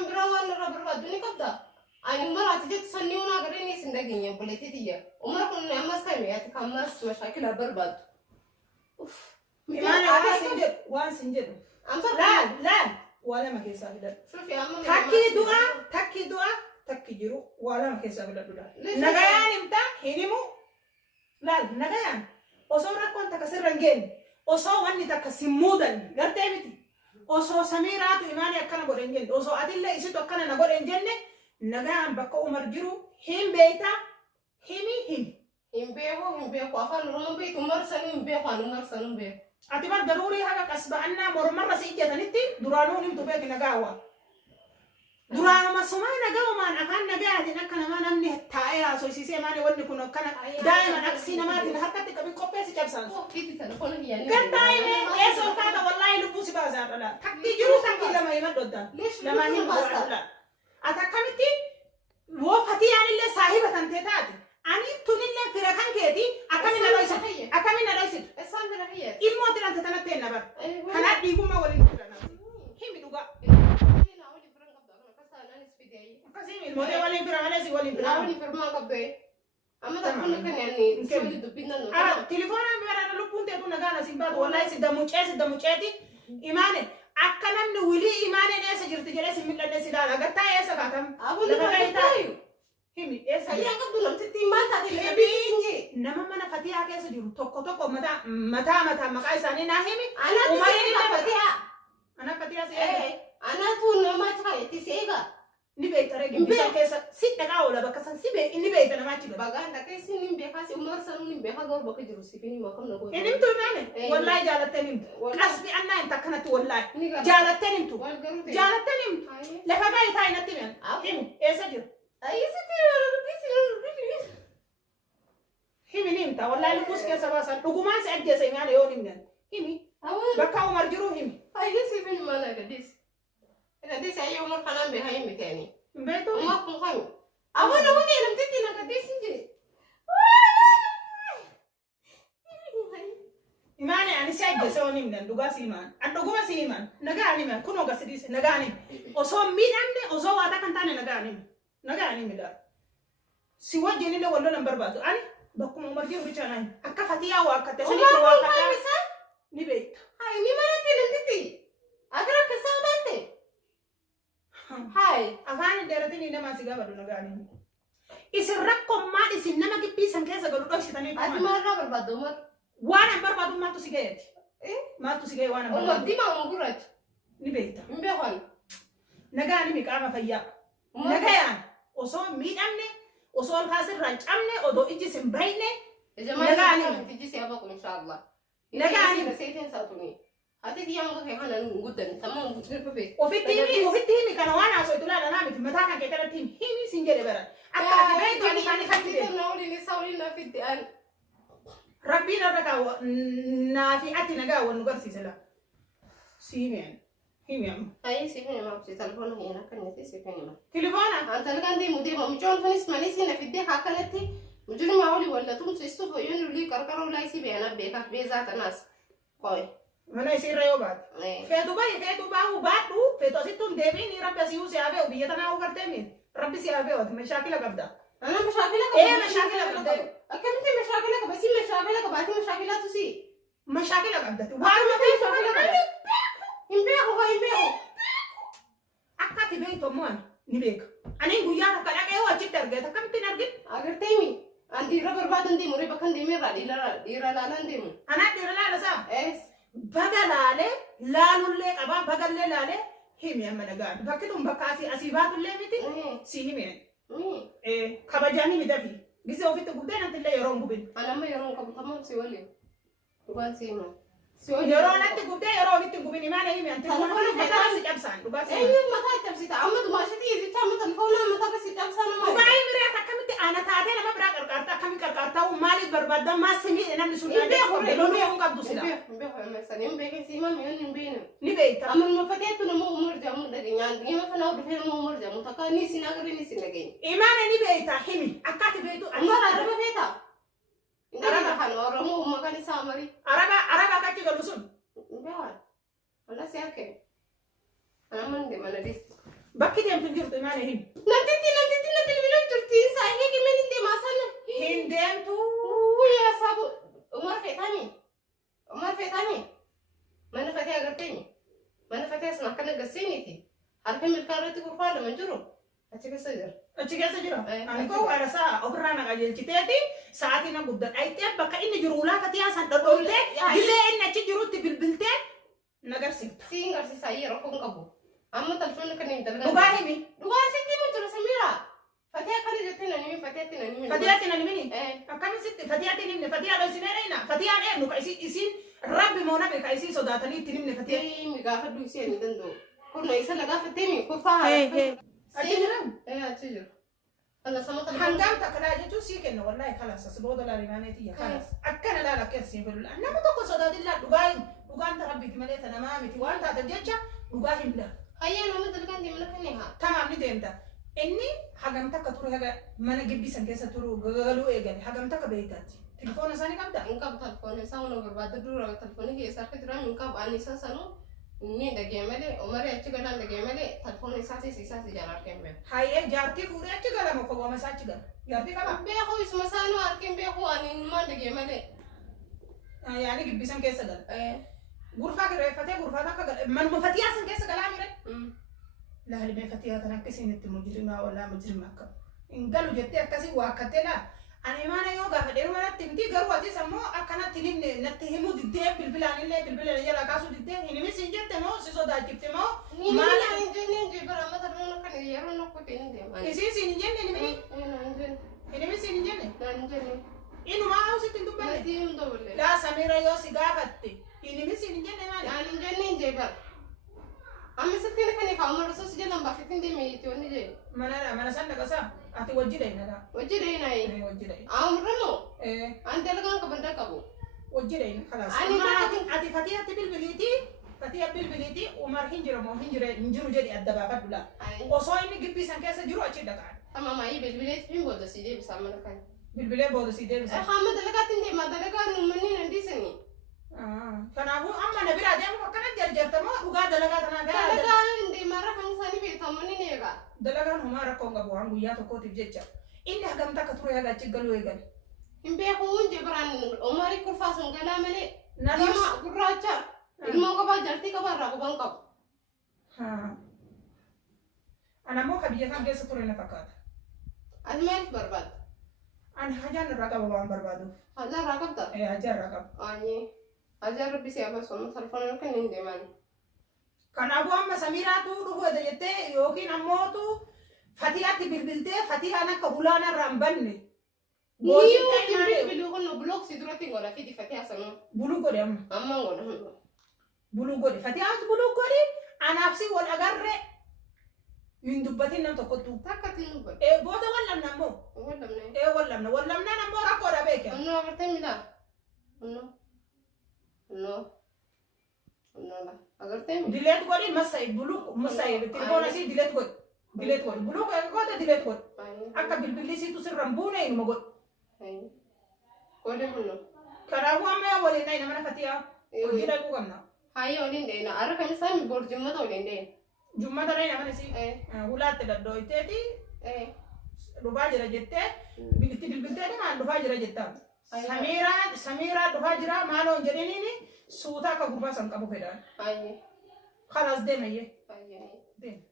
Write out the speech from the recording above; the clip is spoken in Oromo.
waan biraa waan irra barbaaddu ni qabda. Ani umar ati jettu sanni una gareen isin dhageenya buleetii tiyya. Umar kun ammas kami ati kammas mashaakila barbaaddu. Imaana waan sinjedhu. Laal wala ma keessa filadhu. Shufi amma takki du'a takki jiru wala ma keessa filadhu. Nagayaan himta hinimu laal nagayaan osoo rakkoon takka sirra hin geenye osoo wanni takka simmuudan gartee miti osoo samiiraatu imaani akkana godhe hin jenne osoo atillee isitu akkana na godhe hin jenne nagayaan bakka umar jiru hin beeyta himi. Himbeeku afaan oromoo beeku marsanuu himbeeku anu marsanuu beeku. Ati bar daruurii haga qasba'annaa mormarra si ijjatanitti duraanuu himtu beeki nagaawa. Duraanuma sumaa nagaawamaan afaan nagaatiin akka namaa namni taa'ee haasoysisee maali wanni kun akkana daa'iman aksii namaatiin harkatti qabin qopheessi cabsan. Gaddaa'imee eesoo kaata wallaahi lubbuu si baasaadha. Takki jiru takki lama hima dhodda. Lamaa hima baasaadha. Ati akkamitti woo fatiyyaanillee saahiba tantee taate. Ani tunillee fira kan keeti akkamina dhoysitu. Isaan fira hiyya. Ilmoo tirante tanatti hin nabar. Kanaaf dhiigummaa waliin filan. Himi dhugaa. Akkasiin ilmoolee waliin fira malee si waliin fira. Waliin firmaa qabdee. Amma takkuun akka nyaanni sooli dubbinnan nuu. Telefoonaan biraadhaan lubbuun teetu nagaana siin baatu wallaahi sidda muceeti. Imaane akka namni wilii imaaneen eessa jirti jedhee si mil'adhee si laala. Agartaa eessa kaatam. Lafa gahee himi eessa ayyaa qabdu namtitti maal taate leebisingi nama mana fatiyaa keessa jiru tokko mataa maqaa isaanii naa himi ana fatiyaa seega anatu nama chaayeti seega ni beeytare gimbisa keessa si dhagaa ola bakka san si beey ni beeyta nama chiba baganda keessa ni beeka si umar sanu ni beeka gor bakka jiru si fini makam na go inimtu nane wallahi jaalatten nimtu qasbi anna inta kanatti wallahi jaalatten nimtu lafa gaay taay natti men himi eessa jiru himi nimta wallahi lubbus keessa baasan dhugumaan si ajjeese imaana yoo nimnan himi bakka umar jiru himi ayisi fini mana gadis ayyo umar kanan be haymi tani mbeto umar kun hayu awana wani namtitti na gadis nje imaana ani si ajjeese yoo nimnan dhugaa si imaan dhuguma si imaan nagaa niman kunoo gasidise nagaa nim osoo midhamne osoo waata kan taane nagaa nim nagani mila si wajjin ile wallo lambar baatu ani bakkuma umar jiru bicha nani akka fatiya wa akka tesani wa akka ni beekta hay ni marati linditi agra ka sabate hay afaan deeratini nama si gabadu nagani isin rakko maal isin nama gibbisan keessa galu dhoksitanii ati marra barbadu umar waan barbadu maaltu si gayeeti maaltu si gaye waan umar dima umgurat ni beekta mbehon nagani mi qaama fayyaa nagayaan osoo midhamne osoo kaasirraan cabne odoo ijji sin bayne nagaani tijji si abaku inshallah nagaani seeteen saatuni ati tiyango ke hanan nguddan tamam nguddan pepe ofitti himi kana waan haasoo itulaala naamiti mataa kan keetanatti himi sin jedhe bara akka ati beektu ani kaani fakkide nawli sawli na fitti an rabbiin irra kaawwa naafi ati nagaa wannu garsiisela siimeen himyam ay sifeni ma ci telefono hina kan niti sifeni ma telefona anta gandi mudi ma mjon fanis manisi na fidde hakalati mujuni ma wali wala tum sistu fo yunu li karkaro lai si bena beka beza tanas koy mana isirra yo baat feetu ba hu baatu feetu asitum debi ni rabbi si usi ave ubiyata na ugarte min rabbi si ave od mashakila qabda ana mashakila qabda akamti mashakila qabda si mashakila qabda mashakila tu si mashakila qabda wa mashakila qabda imbeho akkati beekto moan ni beek ani guyyaa akka dhaqee achitti argata kamtin argin agartemi andi rubber badan di muri bakan di merah dira lalan di mu ana dira lala sa bagalale lalulle qaba bagalle lale himi amma daga bakkitum bakasi asibatulle miti si himi kabajani midafi gise ofitte gudena tille yoron gubin anama yoron kabu tamam si wali dugan si ma yeroo natti guddee yeroo ofitti gubin imaana himi anti mataa si cabsaan dhugaa si mataa cabsita amma dumaashati yisicha amma telefoonaa mataa kasi cabsana ma dhugaa himi akkamitti ana taatee nama biraa qarqaartaa akkami qarqaartaa maaliif barbaadda maasimi namni sun yaadee loonii hin qabdu sila ni beekta amma ma fateetu nama umur jamu dhageenyaan dhima kana dhufee nama umur jamu takka ni sin agarre ni sin dhageenya imaana ni beekta himi akkati beektu amma araba feeta araba kan oromoo ummakan isaa mari araba kachi galu sun beewal wala si ake anaman de mana dis bakki deemtu jirtu maal hin namtitti na bilbiluu jirti isaa eegi meen deemaa sana hin deemtu yaa sabu umar feetanii mana fatee agarteenyi mana fatee sun akkana gasiiniti harka milkaarratti kurfaa lama jiru achi keessa jira ani koo waara saa ofirraa naqa jelchiteeti sa'aatii na guddaa dhayitee bakka inni jiru ulaa fatee san dhodhooltee gisee inni achi jirutti bilbiltee nagarsiifta siin garsiisaa yeroo kun qabu amma talfoonni kan hin dalgan dhugaa sitti mun jiru Samiira fatee akkana jettee nanimi fateetti nanimi akkamitti fateetti nimne fatee adolsineerina fatee adeennu ka isiin rabbi moo nabe ka isiin sodaatanii itti nimne fatee mi gaafadhu isii hin danda'u kurna isa na gaafattee mi kurfaa achi jiru Allah sama kan hangam takala jechuun sii kenna wallahi kalas as booda laalimaneeti ya kalas akkana laala keessi bilulla nama tokko sodaatilla dhugaan ta rabbiiti malee ta namaa miti waan taate jecha dhugaa himla hayya nama dalgan deemna kanne haa tamam ni deemta inni hagam takka turu haga mana gibbisan keessa turu gagaluu eegale hagam takka beektaati telefoona isaanii qabda hin qabu telefoona isaa hunda barbaada dura telefoona keessa akka jiran hin qabu ani isa sanuu ni dhagee malee umaree achi galaan dhagee malee telefoona isaati jala argeen beeku hayyee jaartii fuudhee achi gala moo kophaa masaa achi gala jaartii qaba beeku isuma saanuu argeen beeku ani ilmaan dhagee malee yaani gibbisan keessa gala gurfaa kireeffatee gurfaa takka gala manuma fatiyaa san keessa galaa mire laali mee fatiyaa tan akkasiin itti mujrimaa wallaa mujrima akka hin galu jettee akkasii waa akkattee laa ani maana yoo gaafadhee manatti miti garuu atis ammoo akkanatti nimne natti himuu diddee bilbilaan jala kaasuu diddee hinimis hin jette moo si sodaachifte moo maala hin jenneen jibara amma tarnoon akkana yeroo nokkote hin deeman isiin siin hin jenne hinimis hin jenne inumaa hawsitti hin dubbanne laa Samiira yoo si gaafatte hinimis hin jenne maali hin jenneen jibara amma sitti kan kaa'u marso si jalan baafetin deemee itti wanni jee mana san dhaqasa ati wajji dayna wajji day amramo an dalagan kabanda qabu wajji day khalas ati fatiyatti bilbiliti umar hinjiru jedhi adda baafadula osoo inni gibbii san keessa jiru achi dhaqaa tamama yi bilbileet hin booda si deebisa mana kan bilbilee booda si deebisa hamma dalagaatiin deema dalagaan ummanni nandisanii kanaafuu amma na biraa deemu akkana jarjartamoo dhugaa dalagaa tanaa gara dalagaa hindi mara kan isaanii beekamu ni eega dalagaan homaa rakkoon qabu waan guyyaa tokkootiif jecha inni hagam takka ture haga achi galuu eegale hin beeku hunje biraan umarii kurfaa sun galaa malee diimaa gurraacha ilmoo qabaa jartii qabaa irraa qubaan qabu ana ammoo ka biyya kan keessa ture na fakkaata ati maaliif barbaadda ani hajaan irraa qaba waan barbaaduuf hajaan irraa qabda hajaan irraa qaba Ajar rabbi siapa sono telefonan kan hin deeman kanaafuu amma Samiiraatu dhufu jettee yookiin ammootu fatiyaatti bilbiltee fatiyaan akka hulaana irraa hin banne bilbiluu kun blok si duratti godha fidi fatiyaa sanu buluu godhe amma godha buluu godhe fatiyaatu buluu godhe anaaf si wal agarre hin dubbatin nam tokkottu takkatiin dubbate booda wallamna ammoo wallamnaan ammoo rakkoodha beeke annoo agartee midhaa No, agartee delete godhi masai buluk masai telefoon asii delete godhi buluk goota delete godhi akka bilbilisi tu sirran buune inuma godhi godhe hunno kanaafuu amma waliin dhayna mana fatiyaa hojii dhaquu qabna hayya waliin dhayna arra kam isaan bor jummata waliin dhayna jummata dhayna mana isii hulaatti daddooyteeti dhufaa jira jettee bilitti bilbiltee maan dhufaa jira jettaa Samiira dhufaa jira maaloo hin jedhiniini suutaa akka gurbaa san qabu fedhaan. Kalaas deemayyee. Deema.